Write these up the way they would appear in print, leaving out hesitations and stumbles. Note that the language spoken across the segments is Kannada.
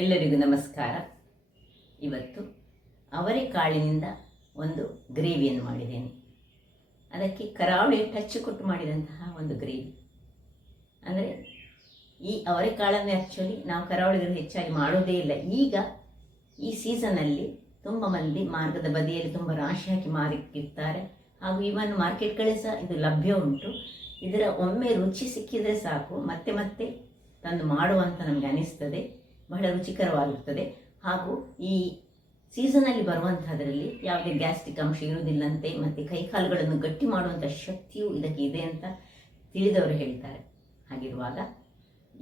ಎಲ್ಲರಿಗೂ ನಮಸ್ಕಾರ. ಇವತ್ತು ಅವರೆಕಾಳಿನಿಂದ ಒಂದು ಗ್ರೇವಿಯನ್ನು ಮಾಡಿದ್ದೇನೆ. ಅದಕ್ಕೆ ಕರಾವಳಿ ಟಚ್ ಕೊಟ್ಟು ಮಾಡಿದಂತಹ ಒಂದು ಗ್ರೇವಿ. ಅಂದರೆ ಈ ಅವರೆಕಾಳನ್ನು ಆ್ಯಕ್ಚುಲಿ ನಾವು ಕರಾವಳಿಗರು ಹೆಚ್ಚಾಗಿ ಮಾಡೋದೇ ಇಲ್ಲ. ಈಗ ಈ ಸೀಸನಲ್ಲಿ ತುಂಬ ಮಂದಿ ಮಾರ್ಗದ ಬದಿಯಲ್ಲಿ ತುಂಬ ರಾಶಿ ಹಾಕಿ ಮಾರಿಕ್ಕಿರ್ತಾರೆ. ಹಾಗೂ ಇವನ್ ಮಾರ್ಕೆಟ್ಗಳೇ ಸಹ ಇದು ಲಭ್ಯ ಉಂಟು. ಇದರ ಒಮ್ಮೆ ರುಚಿ ಸಿಕ್ಕಿದರೆ ಸಾಕು, ಮತ್ತೆ ಮತ್ತೆ ತಂದು ಮಾಡುವಂತ ನಮಗೆ ಅನಿಸ್ತದೆ. ಬಹಳ ರುಚಿಕರವಾಗಿರ್ತದೆ. ಹಾಗೂ ಈ ಸೀಸನಲ್ಲಿ ಬರುವಂಥದ್ರಲ್ಲಿ ಯಾವುದೇ ಗ್ಯಾಸ್ಟ್ರಿಕ್ ಅಂಶ ಇರುವುದಿಲ್ಲಂತೆ, ಮತ್ತು ಕೈಕಾಲುಗಳನ್ನು ಗಟ್ಟಿ ಮಾಡುವಂಥ ಶಕ್ತಿಯು ಇದಕ್ಕೆ ಇದೆ ಅಂತ ತಿಳಿದವರು ಹೇಳ್ತಾರೆ. ಹಾಗಿರುವಾಗ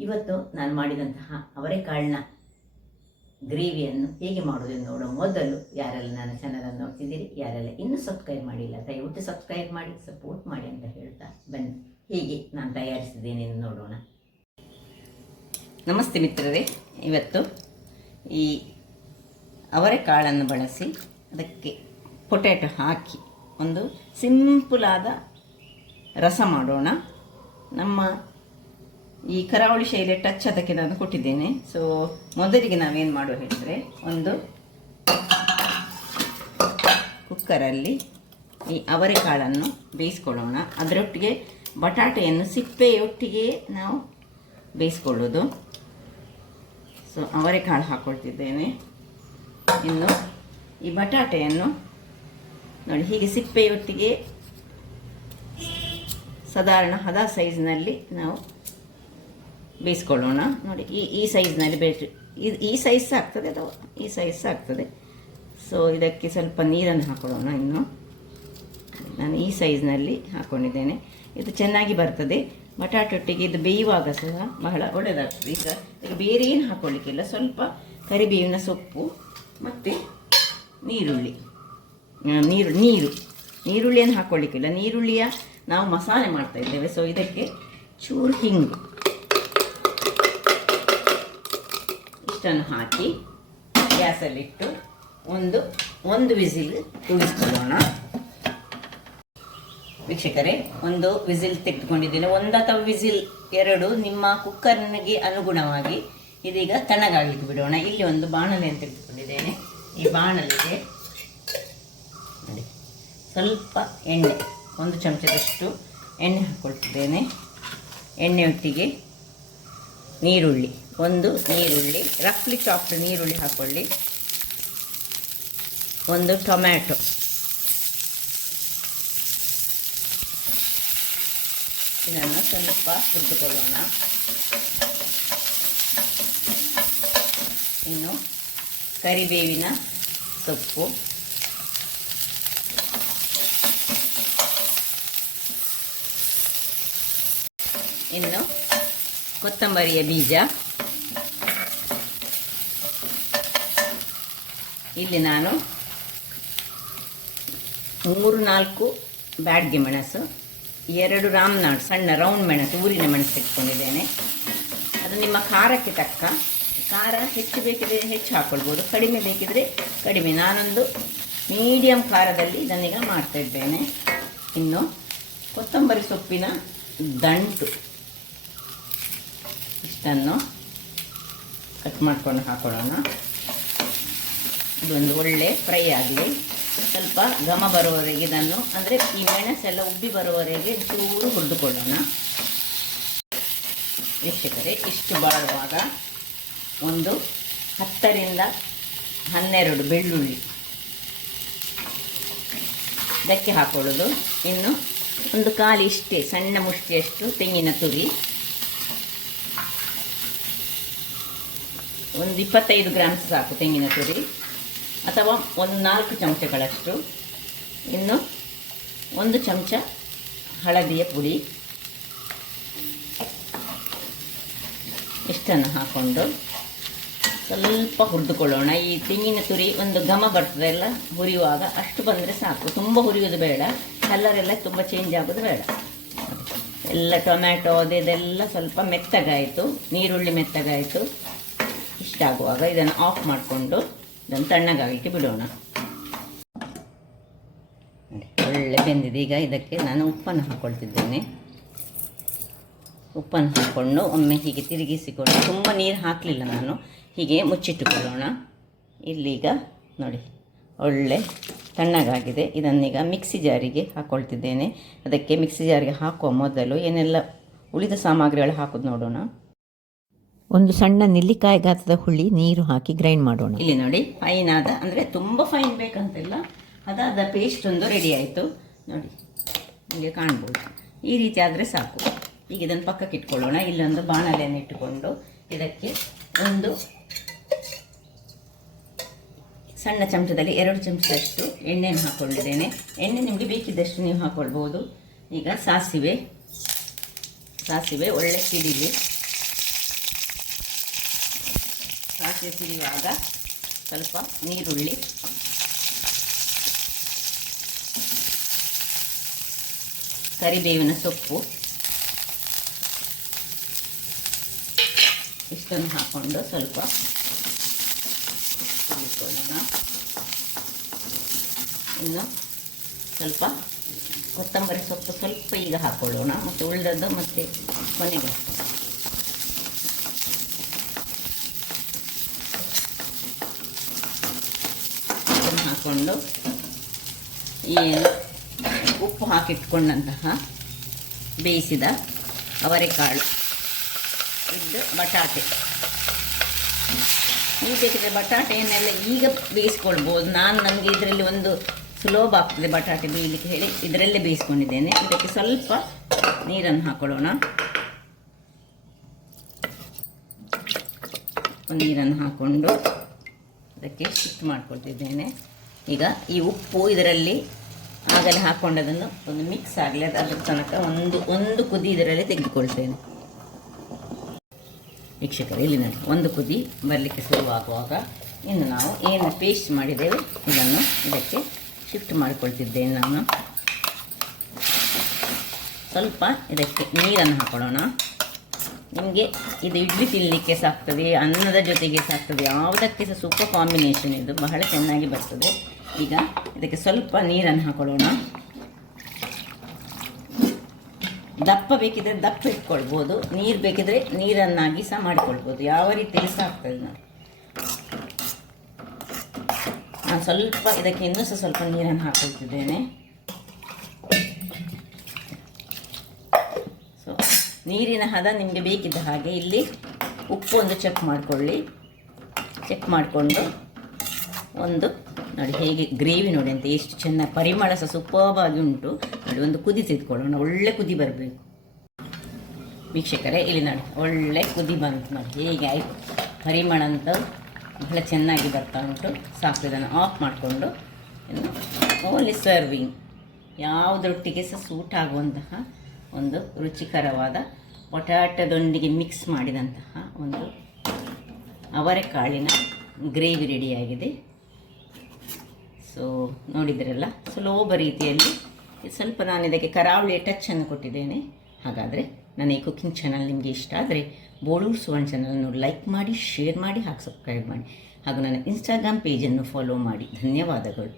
ಇವತ್ತು ನಾನು ಮಾಡಿದಂತಹ ಅವರೆಕಾಳಿನ ಗ್ರೇವಿಯನ್ನು ಹೇಗೆ ಮಾಡೋದನ್ನು ನೋಡೋ ಮೊದಲು ಯಾರೆಲ್ಲ ನನ್ನ ಚಾನಲನ್ನು ನೋಡ್ತಿದ್ದೀರಿ, ಯಾರೆಲ್ಲ ಇನ್ನೂ ಸಬ್ಸ್ಕ್ರೈಬ್ ಮಾಡಿಲ್ಲ ದಯವಿಟ್ಟು ಸಬ್ಸ್ಕ್ರೈಬ್ ಮಾಡಿ, ಸಪೋರ್ಟ್ ಮಾಡಿ ಅಂತ ಹೇಳ್ತಾ ಬನ್ನಿ ಹೇಗೆ ನಾನು ತಯಾರಿಸಿದ್ದೇನೆ ಎಂದು ನೋಡೋಣ. ನಮಸ್ತೆ ಮಿತ್ರರೇ, ಇವತ್ತು ಈ ಅವರೆಕಾಳನ್ನು ಬಳಸಿ ಅದಕ್ಕೆ ಪೊಟ್ಯಾಟೊ ಹಾಕಿ ಒಂದು ಸಿಂಪಲಾದ ರಸ ಮಾಡೋಣ. ನಮ್ಮ ಈ ಕರಾವಳಿ ಶೈಲಿಯ ಟಚ್ ಅದಕ್ಕೆ ನಾನು ಕೊಟ್ಟಿದ್ದೇನೆ. ಸೊ ಮೊದಲಿಗೆ ನಾವೇನು ಮಾಡುವ ಹೇಳಿದರೆ, ಒಂದು ಕುಕ್ಕರಲ್ಲಿ ಈ ಅವರೆಕಾಳನ್ನು ಬೇಯಿಸ್ಕೊಳ್ಳೋಣ. ಅದರೊಟ್ಟಿಗೆ ಬಟಾಟೆಯನ್ನು ಸಿಪ್ಪೆಯೊಟ್ಟಿಗೆ ನಾವು ಬೇಯಿಸ್ಕೊಳ್ಳೋದು. ಸೊ ಅವರೆಕಾಳು ಹಾಕ್ಕೊಳ್ತಿದ್ದೇನೆ. ಇನ್ನು ಈ ಬಟಾಟೆಯನ್ನು ನೋಡಿ ಹೀಗೆ ಸಿಪ್ಪೆಯೊಟ್ಟಿಗೆ ಸಾಧಾರಣ ಹದ ಸೈಜ್ನಲ್ಲಿ ನಾವು ಬೇಯಿಸ್ಕೊಳ್ಳೋಣ. ನೋಡಿ ಈ ಸೈಜ್ನಲ್ಲಿ ಈ ಸೈಜ್ ಆಗ್ತದೆ ಅಥವಾ ಈ ಸೈಜ್ ಆಗ್ತದೆ. ಸೊ ಇದಕ್ಕೆ ಸ್ವಲ್ಪ ನೀರನ್ನು ಹಾಕೊಳ್ಳೋಣ. ಇನ್ನು ನಾನು ಈ ಸೈಜ್ನಲ್ಲಿ ಹಾಕ್ಕೊಂಡಿದ್ದೇನೆ. ಇದು ಚೆನ್ನಾಗಿ ಬರ್ತದೆ ಬಟಾಟೊಟ್ಟಿಗೆ. ಇದು ಬೇಯುವಾಗ ಸಹ ಬಹಳ ಒಳ್ಳೆಯದಾಗ್ತದೆ. ಈಗ ಬೇರೆ ಏನು ಹಾಕ್ಕೊಳ್ಳಿಕ್ಕಿಲ್ಲ, ಸ್ವಲ್ಪ ಕರಿಬೇವಿನ ಸೊಪ್ಪು ಮತ್ತು ನೀರುಳ್ಳಿಯನ್ನು ಹಾಕ್ಕೊಳ್ಳಿಕ್ಕಿಲ್ಲ. ನೀರುಳ್ಳಿಯ ನಾವು ಮಸಾಲೆ ಮಾಡ್ತಾ ಇದ್ದೇವೆ. ಸೊ ಇದಕ್ಕೆ ಚೂರು ಹಿಂಗು ಇಷ್ಟನ್ನು ಹಾಕಿ ಗ್ಯಾಸಲ್ಲಿಟ್ಟು ಒಂದು ವಿಸಿಲ್ ಕೂಡಿಸ್ಕೊಳ್ಳೋಣ. ವೀಕ್ಷಕರೇ, ಒಂದು ವಿಸಿಲ್ ತೆಗೆದುಕೊಂಡಿದ್ದೇನೆ. ಒಂದು ಅಥವಾ ವಿಸಿಲ್ ಎರಡು ನಿಮ್ಮ ಕುಕ್ಕರ್ನಿಗೆ ಅನುಗುಣವಾಗಿ ಇದೀಗ ತಣ್ಣಗಾಗಲಿಕ್ಕೆ ಬಿಡೋಣ. ಇಲ್ಲಿ ಒಂದು ಬಾಣಲೆಯನ್ನು ತೆಗೆದುಕೊಂಡಿದ್ದೇನೆ. ಈ ಬಾಣಲೆಗೆ ನೋಡಿ ಸ್ವಲ್ಪ ಎಣ್ಣೆ, ಒಂದು ಚಮಚದಷ್ಟು ಎಣ್ಣೆ ಹಾಕ್ಕೊಳ್ತಿದ್ದೇನೆ. ಎಣ್ಣೆಯೊಟ್ಟಿಗೆ ಒಂದು ನೀರುಳ್ಳಿ ರಫ್ಲಿ ಚಾಪ್ಡ್ ನೀರುಳ್ಳಿ ಹಾಕ್ಕೊಳ್ಳಿ. ಒಂದು ಟೊಮ್ಯಾಟೊ, ಇದನ್ನು ಸ್ವಲ್ಪ ಹುರಿದುಕೊಳ್ಳೋಣ. ಇನ್ನು ಕರಿಬೇವಿನ ಸೊಪ್ಪು, ಇನ್ನು ಕೊತ್ತಂಬರಿಯ ಬೀಜ, ಇಲ್ಲಿ ನಾನು 3-4 ಬ್ಯಾಡ್ಗೆ ಮೆಣಸು, 2 ರಾಮ್ನಾಡ್ ಸಣ್ಣ ರೌಂಡ್ ಮೆಣಸು, ಊರಿನ ಮೆಣಸು ತೆಗೆದುಕೊಂಡಿದ್ದೇನೆ. ಅದು ನಿಮ್ಮ ಖಾರಕ್ಕೆ ತಕ್ಕ, ಖಾರ ಹೆಚ್ಚು ಬೇಕಿದ್ರೆ ಹೆಚ್ಚು ಹಾಕ್ಕೊಳ್ಬೋದು, ಕಡಿಮೆ ಬೇಕಿದ್ರೆ ಕಡಿಮೆ. ನಾನೊಂದು ಮೀಡಿಯಮ್ ಖಾರದಲ್ಲಿ ಇದನ್ನೀಗ ಮಾಡ್ತಾ ಇದ್ದೇನೆ. ಇನ್ನು ಕೊತ್ತಂಬರಿ ಸೊಪ್ಪಿನ ದಂಟು ಇಷ್ಟನ್ನು ಕಟ್ ಮಾಡ್ಕೊಂಡು ಹಾಕೊಳ್ಳೋಣ. ಇದೊಂದು ಒಳ್ಳೆ ಫ್ರೈ ಆಗಲಿ. ಸ್ವಲ್ಪ ಘಮ ಬರುವವರೆಗೆ ಇದನ್ನು, ಅಂದರೆ ಈ ಮೆಣಸೆಲ್ಲ ಉಬ್ಬಿ ಬರುವವರೆಗೆ ಚೂರು ಹುರಿದುಕೊಳ್ಳೋಣ. ವೀಕ್ಷಕರೇ, ಇಷ್ಟು ಬಾಳುವಾಗ ಒಂದು 10-12 ಬೆಳ್ಳುಳ್ಳಿ ಇದಕ್ಕೆ ಹಾಕೊಳ್ಳೋದು. ಇನ್ನು ಒಂದು ಕಾಲು ಇಷ್ಟೇ ಸಣ್ಣ ಮುಷ್ಟಿಯಷ್ಟು ತೆಂಗಿನ ತುರಿ, ಒಂದು 25 ಗ್ರಾಮ್ಸ್ ಸಾಕು ತೆಂಗಿನ ತುರಿ, ಅಥವಾ ಒಂದು 4 ಚಮಚಗಳಷ್ಟು. ಇನ್ನು 1 ಚಮಚ ಹಳದಿಯ ಪುಡಿ, ಇಷ್ಟನ್ನು ಹಾಕ್ಕೊಂಡು ಸ್ವಲ್ಪ ಹುರಿದುಕೊಳ್ಳೋಣ. ಈ ತೆಂಗಿನ ತುರಿ ಒಂದು ಘಮ ಬರ್ತದೆ ಎಲ್ಲ ಹುರಿಯುವಾಗ, ಅಷ್ಟು ಬಂದರೆ ಸಾಕು. ತುಂಬ ಹುರಿಯೋದು ಬೇಡ, ಕಲರೆಲ್ಲ ತುಂಬ ಚೇಂಜ್ ಆಗೋದು ಬೇಡ. ಎಲ್ಲ ಟೊಮ್ಯಾಟೊ ಅದೆಲ್ಲ ಸ್ವಲ್ಪ ಮೆತ್ತಗಾಯಿತು, ನೀರುಳ್ಳಿ ಮೆತ್ತಗಾಯಿತು. ಇಷ್ಟಾಗುವಾಗ ಇದನ್ನು ಆಫ್ ಮಾಡಿಕೊಂಡು ಇದನ್ನು ತಣ್ಣಗಾಗಲಿಕ್ಕೆ ಬಿಡೋಣ. ಒಳ್ಳೆ ಬೆಂದಿದೆ. ಈಗ ಇದಕ್ಕೆ ನಾನು ಉಪ್ಪನ್ನು ಹಾಕ್ಕೊಳ್ತಿದ್ದೇನೆ. ಉಪ್ಪನ್ನು ಹಾಕ್ಕೊಂಡು ಒಮ್ಮೆ ಹೀಗೆ ತಿರುಗಿಸಿಕೊಂಡು, ತುಂಬ ನೀರು ಹಾಕಲಿಲ್ಲ ನಾನು, ಹೀಗೆ ಮುಚ್ಚಿಟ್ಟುಕೊಳ್ಳೋಣ. ಇಲ್ಲೀಗ ನೋಡಿ ಒಳ್ಳೆ ತಣ್ಣಗಾಗಿದೆ. ಇದನ್ನೀಗ ಮಿಕ್ಸಿ ಜಾರಿಗೆ ಹಾಕ್ಕೊಳ್ತಿದ್ದೇನೆ. ಅದಕ್ಕೆ ಮಿಕ್ಸಿ ಜಾರಿಗೆ ಹಾಕುವ ಮೊದಲು ಏನೆಲ್ಲ ಉಳಿದ ಸಾಮಗ್ರಿಗಳು ಹಾಕೋದು ನೋಡೋಣ. ಒಂದು ಸಣ್ಣ ನೆಲ್ಲಿಕಾಯಿ ಗಾತ್ರದ ಹುಳಿ ನೀರು ಹಾಕಿ ಗ್ರೈಂಡ್ ಮಾಡೋಣ. ಇಲ್ಲಿ ನೋಡಿ ಫೈನ್ ಆದ, ಅಂದರೆ ತುಂಬ ಫೈನ್ ಬೇಕಂತಿಲ್ಲ, ಅದಾದ ಪೇಸ್ಟ್ ಒಂದು ರೆಡಿ ಆಯಿತು ನೋಡಿ, ನಿಮಗೆ ಕಾಣ್ಬೋದು. ಈ ರೀತಿ ಆದರೆ ಸಾಕು. ಈಗ ಇದನ್ನು ಪಕ್ಕಕ್ಕೆ ಇಟ್ಕೊಳ್ಳೋಣ. ಇಲ್ಲೊಂದು ಬಾಣಲೆಯನ್ನು ಇಟ್ಟುಕೊಂಡು ಇದಕ್ಕೆ ಒಂದು ಸಣ್ಣ ಚಮಚದಲ್ಲಿ 2 ಚಮಚದಷ್ಟು ಎಣ್ಣೆಯನ್ನು ಹಾಕ್ಕೊಂಡಿದ್ದೇನೆ. ಎಣ್ಣೆ ನಿಮಗೆ ಬೇಕಿದ್ದಷ್ಟು ನೀವು ಹಾಕ್ಕೊಳ್ಬೋದು. ಈಗ ಸಾಸಿವೆ ಒಳ್ಳೆ ಸಿಡಿಲಿ. ಸಾಸಿವೆ ಸಿಡಿಯುವಾಗ ಸ್ವಲ್ಪ ನೀರುಳ್ಳಿ, ಕರಿಬೇವಿನ ಸೊಪ್ಪು ಇಷ್ಟನ್ನು ಹಾಕ್ಕೊಂಡು ಸ್ವಲ್ಪ ಇಟ್ಕೊಳ್ಳೋಣ. ಇನ್ನು ಸ್ವಲ್ಪ ಕೊತ್ತಂಬರಿ ಸೊಪ್ಪು ಸ್ವಲ್ಪ ಈಗ ಹಾಕ್ಕೊಳ್ಳೋಣ, ಮತ್ತು ಉಳಿದದ್ದು ಮತ್ತೆ ಕೊನೆಗೆ. ಇದನ್ನು ಹಾಕ್ಕೊಂಡು ಏನು ಉಪ್ಪು ಹಾಕಿಟ್ಕೊಂಡಂತಹ ಬೇಯಿಸಿದ ಅವರೆಕಾಳು, ಇದು ಬಟಾಟೆ. ನೀವು ಬೇಕಿದ್ರೆ ಬಟಾಟೆಯನ್ನೆಲ್ಲ ಈಗ ಬೇಯಿಸ್ಕೊಳ್ಬೋದು. ನನಗೆ ಇದರಲ್ಲಿ ಒಂದು ಸುಲಭ ಆಗ್ತದೆ ಬಟಾಟೆ ಬೇಯಲಿಕ್ಕೆ ಹೇಳಿ ಇದರಲ್ಲೇ ಬೇಯಿಸ್ಕೊಂಡಿದ್ದೇನೆ. ಇದಕ್ಕೆ ಸ್ವಲ್ಪ ನೀರನ್ನು ಹಾಕೊಳ್ಳೋಣ. ನೀರನ್ನು ಹಾಕ್ಕೊಂಡು ಅದಕ್ಕೆ ಶಿಫ್ಟ್ ಮಾಡ್ಕೊಳ್ತಿದ್ದೇನೆ. ಈಗ ಈ ಉಪ್ಪು ಇದರಲ್ಲಿ ಆಗಲೇ ಹಾಕ್ಕೊಂಡದನ್ನು ಒಂದು ಮಿಕ್ಸ್ ಆಗಲಿ, ಅದರ ತನಕ ಒಂದು ಕುದಿ ಇದರಲ್ಲಿ ತೆಗೆದುಕೊಳ್ತೇನೆ. ವೀಕ್ಷಕರು ಇಲ್ಲಿ ನೋಡಿ, ಒಂದು ಕುದಿ ಬರಲಿಕ್ಕೆ ಶುರುವಾಗುವಾಗ ಇನ್ನು ನಾವು ಏನು ಪೇಸ್ಟ್ ಮಾಡಿದ್ದೇವೆ ಇದನ್ನು ಇದಕ್ಕೆ ಶಿಫ್ಟ್ ಮಾಡಿಕೊಳ್ತಿದ್ದೇನೆ ನಾನು. ಸ್ವಲ್ಪ ಇದಕ್ಕೆ ನೀರನ್ನು ಹಾಕೊಳ್ಳೋಣ. ನಿಮಗೆ ಇದು ಇಡ್ಲಿ ತಿನ್ನಲಿಕ್ಕೆ ಸಾಕ್ತದೆ, ಅನ್ನದ ಜೊತೆಗೆ ಸಾಕ್ತದೆ, ಯಾವುದಕ್ಕೆ ಸಹ ಸೂಪರ್ ಕಾಂಬಿನೇಷನ್, ಇದು ಬಹಳ ಚೆನ್ನಾಗಿ ಬರ್ತದೆ. ಈಗ ಇದಕ್ಕೆ ಸ್ವಲ್ಪ ನೀರನ್ನು ಹಾಕೊಳ್ಳೋಣ. ದಪ್ಪ ಬೇಕಿದ್ರೆ ದಪ್ಪ ಇಟ್ಕೊಳ್ಬೋದು, ನೀರು ಬೇಕಿದ್ರೆ ನೀರನ್ನಾಗಿ ಸಹ ಮಾಡಿಕೊಳ್ಬೋದು, ಯಾವ ರೀತಿಯಲ್ಲಿ ಸಹ ಆಗ್ತದೆ. ನಾನು ಸ್ವಲ್ಪ ಇದಕ್ಕೆ ಇನ್ನೂ ಸಹ ಸ್ವಲ್ಪ ನೀರನ್ನು ಹಾಕೊಳ್ತಿದ್ದೇನೆ. ಸೊ ನೀರಿನ ಹದ ನಿಮಗೆ ಬೇಕಿದ್ದ ಹಾಗೆ ಇಲ್ಲಿ ಉಪ್ಪು ಒಂದು ಚೆಕ್ ಮಾಡಿಕೊಳ್ಳಿ. ಚೆಕ್ ಮಾಡಿಕೊಂಡು ಒಂದು ನೋಡಿ ಹೇಗೆ ಗ್ರೇವಿ ನೋಡಿ ಅಂತ ಎಷ್ಟು ಚೆನ್ನಾಗಿ ಪರಿಮಳ ಸಹ ಸೂಪರ್ಬಾಗಿ ಉಂಟು ನೋಡಿ. ಒಂದು ಕುದಿ ತೆಗೆದುಕೊಳ್ಳೋಣ, ಒಳ್ಳೆ ಕುದಿ ಬರಬೇಕು. ವೀಕ್ಷಕರೇ ಇಲ್ಲಿ ನೋಡಿ ಒಳ್ಳೆ ಕುದಿ ಬಂತು ನೋಡಿ, ಹೇಗೆ ಆಯಿತು ಪರಿಮಳ ಅಂತ ಬಹಳ ಚೆನ್ನಾಗಿ ಬರ್ತಾ ಉಂಟು. ಸಾಕು, ಇದನ್ನು ಆಫ್ ಮಾಡಿಕೊಂಡು ಇನ್ನು ಓನ್ಲಿ ಸರ್ವಿಂಗ್. ಯಾವುದರೊಟ್ಟಿಗೆ ಸಹ ಸೂಟ್ ಆಗುವಂತಹ ಒಂದು ರುಚಿಕರವಾದ ಪೊಟ್ಯಾಟೊದೊಂದಿಗೆ ಮಿಕ್ಸ್ ಮಾಡಿದಂತಹ ಒಂದು ಅವರೆಕಾಳಿನ ಗ್ರೇವಿ ರೆಡಿಯಾಗಿದೆ. ಸೊ ನೋಡಿದ್ರಲ್ಲ, ಸುಲಭ ರೀತಿಯಲ್ಲಿ ಸ್ವಲ್ಪ ನಾನು ಇದಕ್ಕೆ ಕರಾವಳಿಯ ಟಚ್ಚನ್ನು ಕೊಟ್ಟಿದ್ದೇನೆ. ಹಾಗಾದರೆ ನನ್ನ ಈ ಕುಕಿಂಗ್ ಚಾನಲ್ ನಿಮಗೆ ಇಷ್ಟ ಆದರೆ ಬೋಳೂರು ಸುವರ್ಣ ಚಾನಲನ್ನು ಲೈಕ್ ಮಾಡಿ, ಶೇರ್ ಮಾಡಿ, ಹಾಗೂ ಸಬ್ಸ್ಕ್ರೈಬ್ ಮಾಡಿ, ಹಾಗೂ ನನ್ನ ಇನ್ಸ್ಟಾಗ್ರಾಮ್ ಪೇಜನ್ನು ಫಾಲೋ ಮಾಡಿ. ಧನ್ಯವಾದಗಳು.